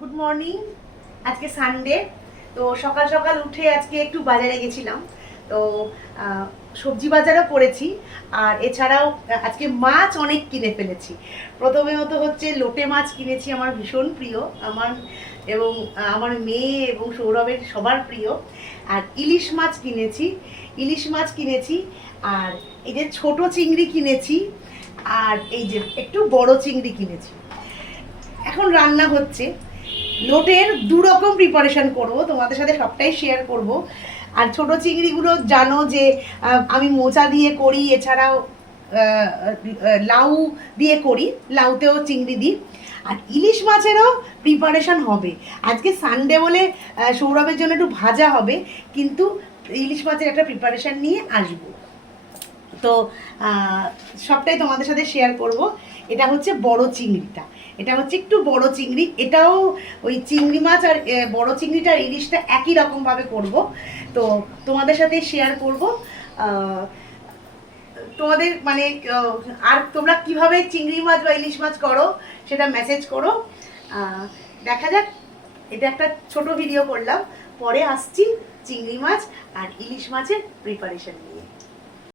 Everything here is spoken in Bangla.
Good morning. আজকে সানডে, তো সকাল সকাল উঠে আজকে একটু বাজারে গেছিলাম। তো সবজি বাজারও করেছি, আর এছাড়াও আজকে মাছ অনেক কিনে ফেলেছি। প্রথমত হচ্ছে লোটে মাছ কিনেছি, আমার ভীষণ প্রিয়, আমার এবং আমার মেয়ে এবং সৌরভের সবার প্রিয়। আর ইলিশ মাছ কিনেছি। আর এই যে ছোট চিংড়ি কিনেছি, আর এই যে একটু বড় চিংড়ি কিনেছি। এখন রান্না হচ্ছে। লোটের দু রকম প্রিপারেশন করব, তোমাদের সাথে সবটাই শেয়ার করব। আর ছোট চিংড়িগুলো জানো যে আমি মোচা দিয়ে করি, এছাড়াও লাউ দিয়ে করি, লাউতেও চিংড়ি দিই। আর ইলিশ মাছেরও প্রিপারেশন হবে। আজকে সানডে বলে সৌরভের জন্য একটু ভাজা হবে, কিন্তু ইলিশ মাছের একটা প্রিপারেশন নিয়ে আসবো। তো সবটাই তোমাদের সাথে শেয়ার করব। এটা হচ্ছে বড় চিংড়িটা, এটা হচ্ছে একটু বড় চিংড়ি, এটাও ওই চিংড়ি মাছ আর বড় চিংড়িটা আর ইলিশটা একই রকমভাবে করব। তো তোমাদের সাথে শেয়ার করব। তোমাদের মানে আর তোমরা কিভাবে চিংড়ি মাছ বা ইলিশ মাছ করো সেটা মেসেজ করো। দেখা যাক। এটা একটা ছোট ভিডিও করলাম, পরে আসছি চিংড়ি মাছ আর ইলিশ মাছের প্রিপারেশন নিয়ে।